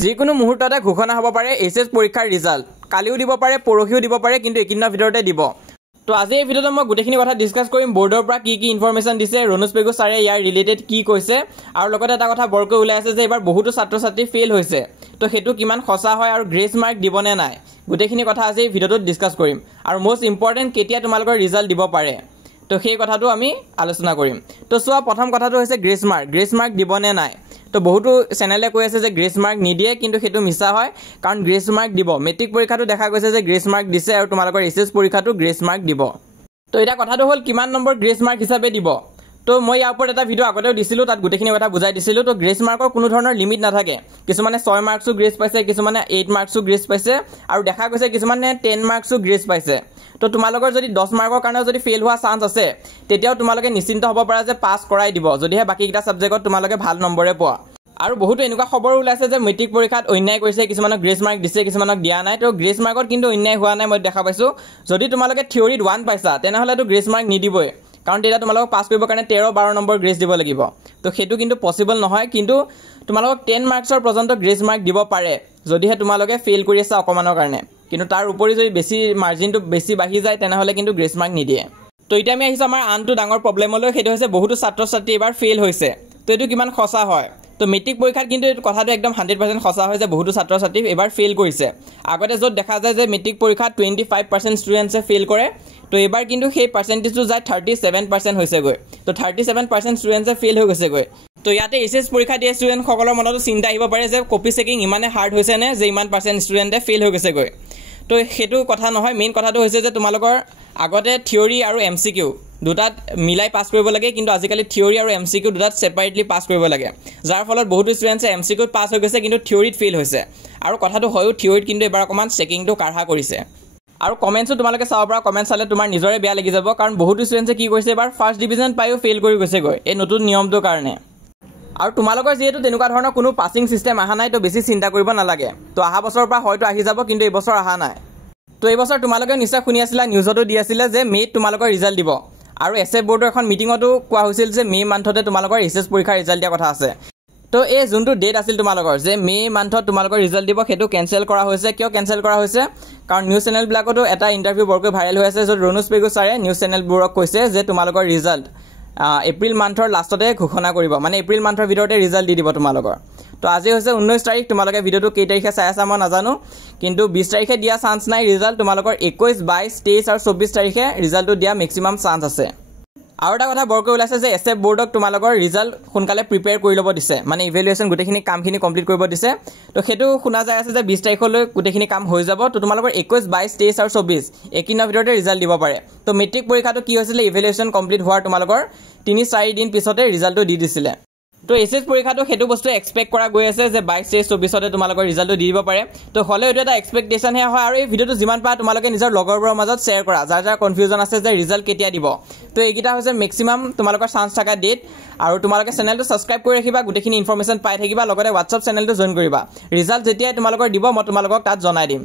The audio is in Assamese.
যিকোনো মুহূৰ্ততে ঘোষণা হ'ব পাৰে এইচএছ পৰীক্ষাৰ ৰিজাল্ট কালিও দিব পাৰে পৰহিও দিব পাৰে কিন্তু এইকেইদিনৰ ভিতৰতে দিব তো আজি এই ভিডিঅ'ত মই গোটেইখিনি কথা ডিসকাস কৰিম বোৰ্ডৰ পৰা কি ইনফৰমেশন দিছে ৰনোজ পেগু ছাৰে ইয়াৰ ৰিলেটেড কি কৈছে আৰু লগতে এটা কথা বৰকৈ ওলাই আছে যে এবাৰ বহুতো ছাত্ৰ-ছাত্ৰী ফেল হৈছে তো হেতু কিমান খসা হয় আৰু গ্ৰেস মাৰ্ক দিবনে নাই গোটেইখিনি কথা আজি এই ভিডিঅ'টোত ডিসকাস কৰিম আৰু মোস্ট ইম্পৰ্টেন্ট কেতিয়া তোমালোকৰ ৰিজাল্ট দিব পাৰে তো সেই কথাটো আমি আলোচনা কৰিম তো সোৱা প্ৰথম কথাটো হৈছে গ্ৰেস মাৰ্ক দিবনে নাই তো বহুতো চেনেলে কৈ আছে যে গ্ৰেস মাৰ্ক নিদিয়ে কিন্তু হেতু মিছা হয় কাৰণ গ্ৰেস মাৰ্ক দিব মেট্ৰিক পৰীক্ষাটো দেখা গৈছে যে গ্ৰেস মাৰ্ক দিছে আৰু তোমালোকৰ এসএস পৰীক্ষাটো গ্ৰেস মাৰ্ক দিব তো এটা কথাটো হল কিমান নম্বৰ গ্ৰেস মাৰ্ক হিচাপে দিব তো মই ইয়াৰ ওপৰত এটা ভিডিও আগতেও দিছিলো তাত গোটেইখিনি কথা বুজাই দিছিলো তো গ্ৰেস মাৰ্কৰ কোনো ধৰণৰ লিমিট নাথাকে কিছুমানে 6 মাৰ্কসো গ্ৰেস পাইছে কিছুমানে 8 মাৰ্কসো গ্ৰেস পাইছে আৰু দেখা গৈছে কিছুমানে 10 মাৰ্কসো গ্ৰেস পাইছে তো তোমালোকৰ যদি 10 মাৰ্কৰ কাৰণে যদি ফেল হোৱা চান্স আছে তেতিয়াও তোমালোকে নিশ্চিন্ত হ'ব পাৰা যে পাস কৰাই দিব যদিহে বাকিটা সাবজেক্টত তোমালোকে ভাল নম্বৰে পোৱা আৰু বহুতো এনেকুৱা খবৰ ওলাইছে যে মেট্ৰিক পৰীক্ষাত অন্যায় কৰিছে কিছুমানক গ্ৰেস মাৰ্ক দিছে কিছুমানক দিয়া নাই তো গ্ৰেস মাৰ্কত কিন্তু অন্যায় হোৱা নাই মই দেখা পাইছো যদি তোমালোকে থিওৰিত 1 পাইছা তেনেহলে তো গ্ৰেস মাৰ্ক নিদিবই কাৰণ তেতিয়া তোমালোকক পাস কৰিবৰ কাৰণে 13-12 নম্বৰ গ্ৰেস দিব লাগিব তো হেতু কিন্তু পসিবল নহয় কিন্তু তোমালোকক 10 মাৰ্কছৰ পৰ্যন্ত গ্ৰেস মাৰ্ক দিব পাৰে যদিহে তোমালোকে ফেল কৰি আছে অকমানৰ কাৰণে কিন্তু তাৰ উপৰি যদি বেছি মাৰ্জিনটো বেছি বাঢ়ি যায় তেনেহলে কিন্তু গ্ৰেস মাৰ্ক নিদিয়ে তো এতিয়া আমি আহিছো আমাৰ আনটো ডাঙৰ প্ৰবলেমলৈ হেতু হৈছে বহুতো ছাত্ৰ-ছাত্ৰী এবাৰ ফেল হৈছে তো এটো কিমান খসা হয় তো মেট্ৰিক পৰীক্ষাত কিন্তু কথাটো একদম 100% খসা হয় যে বহুতো ছাত্ৰ-ছাত্ৰী এবাৰ ফেল কৰিছে আগতে যত দেখা যায় যে মেট্ৰিক পৰীক্ষাত 25% ষ্টুডেন্টছে ফেল কৰে তো এবাৰ কিন্তু সেই পাৰ্চেন্টেজটো যায় 37% হৈছে গৈ তো 37% ষ্টুডেন্টছে ফেল হৈ গৈছে গৈ তো ইয়াতে এসএস পৰীক্ষা দিয়া ষ্টুডেন্ট সকলৰ মনতো চিন্তা আহিব পাৰে যে কপি চেকিং ইমানে হাৰ্ড হৈছে নে যে ইমান পাৰ্চেন্ট ষ্টুডেন্টে ফেল হৈ গৈছে গৈ তো হেতু কথা নহয় মেইন কথাটো হৈছে যে তোমালোকৰ আগতে থিওৰি আৰু এমসিকিউ দুটাত মিলাই পাস কৰিব লাগে কিন্তু আজিকালি থিওৰি আৰু এমসিকিউ দুটাত সেপাৰেটলি পাস কৰিব লাগে যাৰ ফলত বহুত ষ্টুডেন্টছে এমসিকিউত পাস হৈ গৈছে কিন্তু থিওৰিত ফেল হৈছে আৰু কথাটো হয়ও থিওৰিত কিন্তু এবাৰ অকমান চেকিংটো কাঢ়া কৰিছে আৰু কমেন্টসো তোমালোকে চাব পৰা কমেন্ট চালে তোমাৰ নিজৰে বেয়া লাগি যাব কাৰণ বহুত ষ্টুডেন্টছে কি কৰিছে এবাৰ ফাৰ্স্ট ডিভিজন পাইও ফেল কৰি গৈছে গৈ এই নতুন নিয়মটোৰ কাৰণে আৰু তোমালোকৰ যেহেতু তেনেকুৱা ধৰণৰ কোনো পাসিং সিস্টেম আহা নাই তো বেছি চিন্তা কৰিব নালাগে তো আহা বছৰৰ পৰা হয়তো আহি যাব কিন্তু এই বছৰ আহা নাই তো এই বছৰ তোমালোকে নিশ্চয় শুনি আছিলা নিউজতো দি আছিলে যে মেত তোমালোকৰ ৰিজাল্ট দিব আৰু এসএ বোৰ্ডৰ এখন মিটিংতো কোৱা হৈছিল যে মে মান্থতে তোমালোকৰ এসএস পৰীক্ষাৰ ৰিজাল্ট দিয়া কথা আছে তো এই যোনটো ডেট আছিল তোমালোকৰ যে মে মান্থত তোমালোকৰ ৰিজাল্ট দিব হেতু কেনসেল কৰা হৈছে কিয় কেনসেল কৰা হৈছে কাৰণ নিউজ চেনেল বিলাকতো এটা ইন্টাৰভিউ বৰকৈ ভাইৰেল হৈ আছে য'ত ৰনোজ পেগু ছাৰে নিউজ চেনেল বোৰক কৈছে যে তোমালোকৰ ৰিজাল্ট এপ্ৰিল মান্থৰ লাষ্টতে ঘোষণা কৰিব মানে এপ্ৰিল মান্থৰ ভিতৰতে ৰিজাল্ট দি দিব তোমালোকৰ তো আজি হৈছে 19 তাৰিখ তোমালোকে ভিডিওটো কেই তাৰিখে চাই আছা মই নাজানো কিন্তু 20 তাৰিখে দিয়া চান্স নাই ৰিজাল্ট তোমালোকৰ 21 22 23 আৰু 24 তাৰিখে ৰিজাল্টটো দিয়া ম্যাক্সিমাম চান্স আছে আৰু এটা কথা বৰকৈ ওলাইছে যে এসএ বোৰ্ডক তোমালোকৰ ৰিজাল্ট সোনকালে প্ৰিপেয়াৰ কৰি ল'ব দিছে মানে ইভ্যালুৱেচন গোটেইখিনি কামখিনি কমপ্লিট কৰিব দিছে তো হেতু শুনা যায় আছে যে 20 তাৰিখলৈ গোটেইখিনি কাম হৈ যাব তো তোমালোকৰ 21 22 23 আৰু 24 একিনৰ ভিতৰতে ৰিজাল্ট দিব পাৰে তো মেট্ৰিক পৰীক্ষাটো কি হৈছিল ইভ্যালুৱেচন কমপ্লিট হোৱাৰ তোমালোকৰ 3-4 দিন পিছতে ৰিজাল্টটো দি দিছিলে তো এসএস পৰীক্ষাটো হেতু বস্তু এক্সপেক্ট কৰা গৈ আছে যে 22 23 24 তে তোমালোকৰ ৰিজাল্টটো দি দিব পাৰে তো হলে এটো এটা এক্সপেক্টেশন হে হয় আৰু এই ভিডিওটো যিমান পাৰা তোমালোকে নিজৰ লগৰবোৰৰ মাজত শেয়াৰ কৰা যাৰ কনফিউজন আছে যে ৰিজাল্ট কেতিয়া দিব তো এইকিটা হৈছে ম্যাক্সিমাম তোমালোকৰ চান্স থকা ডেট আৰু তোমালোকে চেনেলটো সাবস্ক্ৰাইব কৰি ৰাখিবা গোটেইখিনি ইনফৰমেশন পাই থাকিবা লগতে WhatsApp চেনেলটো জয়েন কৰিবা ৰিজাল্ট যেতিয়া তোমালোকৰ দিব মই তোমালোকক তাত জনাই দিম